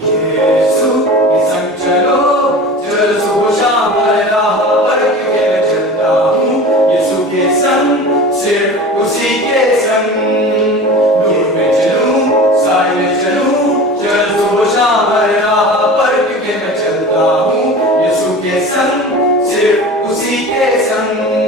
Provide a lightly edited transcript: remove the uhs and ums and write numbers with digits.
यीशु के संग चलो, चल सुबह शाम हर राह पर क्योंकि मैं चलता हूँ यीशु के संग, सिर्फ उसी के संग। दूर में चलूं, साय में चलूं, चल सुबह शाम हर राह पर क्योंकि मैं चलता हूँ यीशु के संग, सिर्फ उसी के संग।